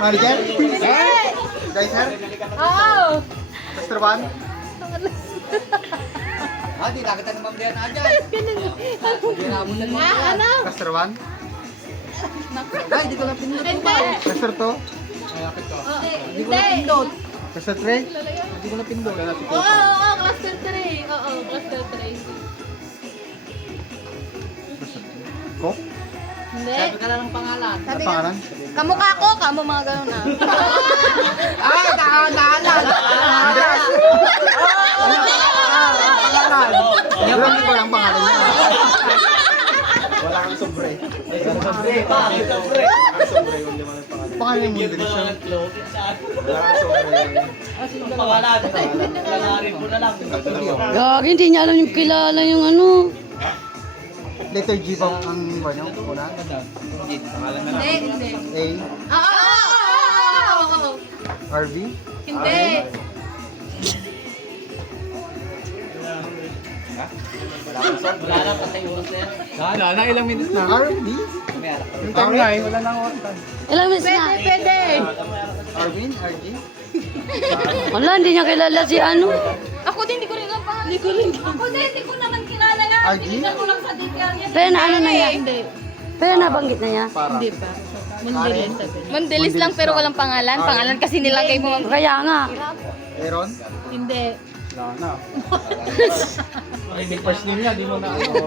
Manager? Guys, sir? Oo. Master Juan? Di nakita ni Ma'am Diana dyan. Nga, ano? Master Juan? Ay, di ko lang pinindot. Hindi. Master 2? Di ko lang pindot. Master 3? Di ko lang pindot. Oo, cluster 3. Oo, cluster 3. Coke? Hindi. Sabi ka lang ng pangalan. Ano pangalan? Kamukha ko, kamo mga ganun ah. Ay, naalan. Alam ko lang pangalan niya. Wala kang sobre. Pangalan mo din siya. Wala kang sobre. Gagi, hindi niya alam yung kilala yung ano. Letter G ba ang ano? Una? Hindi, hindi. A? Oo. RV? Hindi. Wala lang kasi oras na yan. Wala na, ilang minutes na. RV? Yung time na eh, wala na oras. Ilang minutes na? Pwede. Arvin? RG? Wala, hindi niya kilala si ano. Ako din, hindi ko rin alam pangalan. Hindi ko rin. Ako din, hindi ko naman kilala yan. RG? Tingnan ko lang sa detail niya. Pero na ano na yan? Hindi. Pero nabanggit na niya. Para. Hindi pa. Mundilis lang pero walang pangalan. Pangalan kasi nilagay mo. Kaya nga. Aaron? Hindi. Wala na. Yung first name niya, di mo na ano.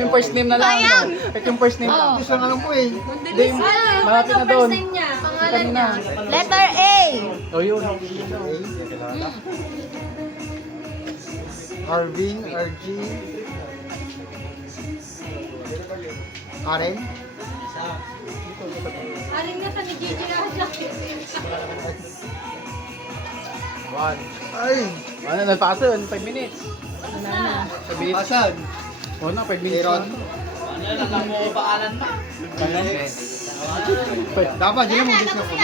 Yung first name na lang. Sayang! Kahit yung first name na. Gusto lang alam ko eh. Hindi, malapit na doon. Pangalan niya. Letter A. O yun. Arvin? RG? Aren? Aling na sa ni Gigi Aja. One. Ay! Ano, nagpasa, 5 minutes. Sabihin. Asan? O na, 5 minutes. Aaron? Alam mo, paalan pa. Dapat, di na mo gusto ko.